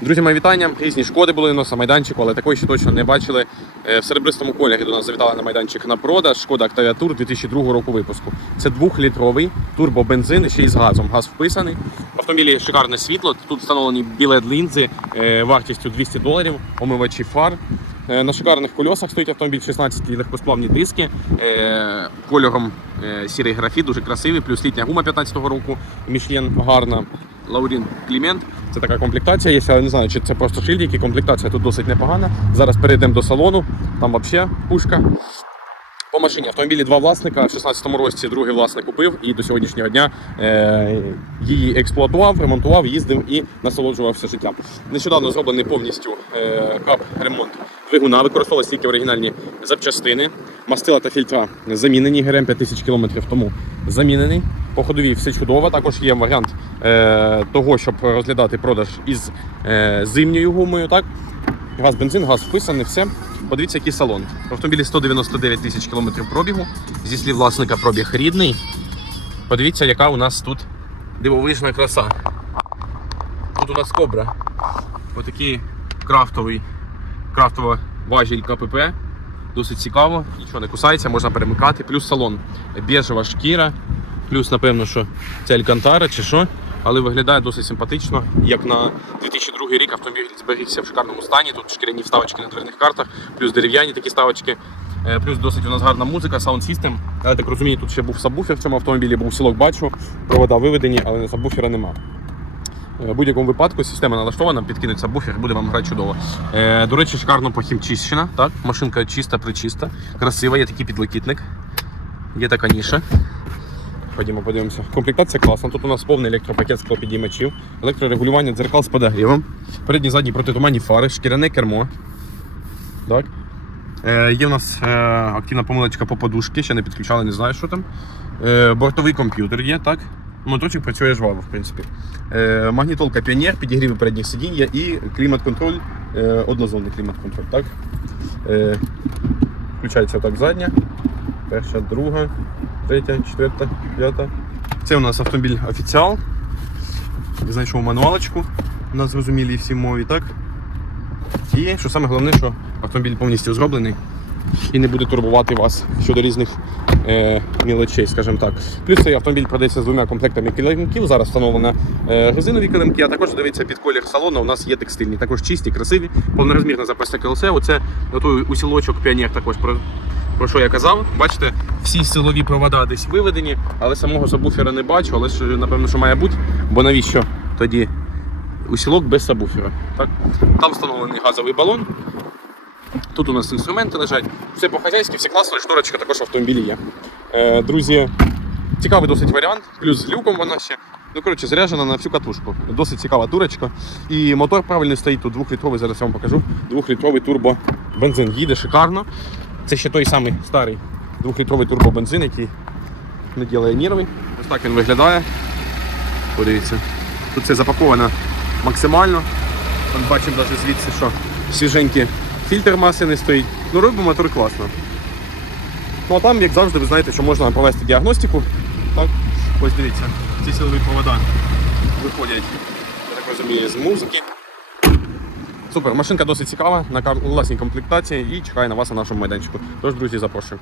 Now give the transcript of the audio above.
Друзі, мої вітання. Різні шкоди були на майданчику, але такої ще точно не бачили. Е, В серебристому кольорі до нас завітали на майданчик на продаж. Шкода Octavia Tour 2002 року випуску. Це двохлітровий турбобензин, ще й з газом. Газ вписаний. В автомобілі шикарне світло. Тут встановлені білет лінзи е, вартістю 200 доларів, омивачі фар. Е, На шикарних кольосах стоїть автомобіль 16 легкосплавні диски кольором сірий графіт, дуже красивий, плюс літня гума 15-го року, Мішлен гарна. Лаурін Клімент. Це така комплектація. Є, я не знаю, чи це просто шильдики. Комплектація тут досить непогана. Зараз перейдемо до салону. Там взагалі пушка. По машині автомобілі два власника. В 16-му році другий власник купив і до сьогоднішнього дня е, її експлуатував, ремонтував, їздив і насолоджувався життям. Нещодавно зроблений повністю е, кап ремонт двигуна. Використовувалися тільки оригінальні запчастини. Мастила та фільтра замінені. ГРМ 5000 км тому замінений. По ходовій все чудово. Також є варіант е, того, щоб розглядати продаж із зимньою гумою. Так? Газ, бензин, газ вписаний, все. Подивіться, який салон. В автомобілі 199 тисяч кілометрів пробігу. Зі слів власника пробіг рідний. Подивіться, яка у нас тут дивовижна краса. Тут у нас кобра. Отакий крафтовий, крафтова важіль КПП. Досить цікаво, нічого не кусається, можна перемикати. Плюс салон біжева шкіра, плюс, напевно, що це Алькантара чи що. Але виглядає досить симпатично. Як на 2002 рік автомобіль зберігся в шикарному стані. Тут шкіряні вставочки на дверних картах, плюс дерев'яні такі ставочки. Е, Плюс досить у нас гарна музика, саунд систем. Я так розумію, тут ще був сабвуфер в цьому автомобілі, був сілок бачу, провода виведені, але сабвуфера нема. Е, В будь-якому випадку система налаштована, підкинуть сабвуфер, буде вам грати чудово. Е, до речі, шикарно похімчищена. Так? Машинка чиста, причиста, красива, є такий підлокітник, є така ніша. Ходімо, подивимося. Комплектація класна. Тут у нас повний електропакет склопідіймачів, електрорегулювання дзеркал з подогрівом, передні задні протитуманні фари, шкіряне кермо. Так. Е, є у нас е, активна помилочка по подушці, ще не підключали, не знаю, що там. Е, бортовий комп'ютер є, так. Моторчик працює жваво, в принципі. Е, магнітолка Піонер, підігріви передніх сидіння і клімат-контроль, е, однозонний клімат-контроль. Так? Е, включається так задня, перша, друга, третя, четверта, п'ята. Це у нас автомобіль офіціал. Знайшов мануалочку на зрозумілій всій мові, так? І що саме головне, що автомобіль повністю зроблений і не буде турбувати вас щодо різних е, мілочей, скажімо так. Плюс цей автомобіль продається з двома комплектами килимків. Зараз встановлено е, резинові килимки, а також дивіться під колір салону. У нас є текстильні, також чисті, красиві, повнорозмірне запасне колесе. Оце той усілочок піонер також про. Що я казав, бачите, всі силові провода десь виведені, але самого сабвуфера не бачу, але ж напевно, що має бути, бо навіщо тоді усілок без сабвуфера. Так? Там встановлений газовий балон. Тут у нас інструменти лежать. Все по-хазяйськи, все класно, шторочка також в автомобілі є. Е, друзі, цікавий досить варіант, плюс з люком вона ще. Ну, коротше, заряджена на всю катушку. Досить цікава турочка. І мотор правильний стоїть тут двохлітровий, зараз я вам покажу. Двохлітровий турбобензин їде шикарно. Це ще той самий старий двохлітровий турбобензин, який не ділає нерви. Ось так він виглядає. Подивіться. Тут все запаковано максимально. От бачимо навіть звідси, що свіженький фільтр маси не стоїть. Ну, робить мотор класно. Ну а там, як завжди, ви знаєте, що можна провести діагностику. Так? Ось дивіться, ці силові провода виходять, я так розумію, з музики. Супер, машинка досить цікава, на власній комплектації і чекає на вас на нашому майданчику. Тож, друзі, запрошую.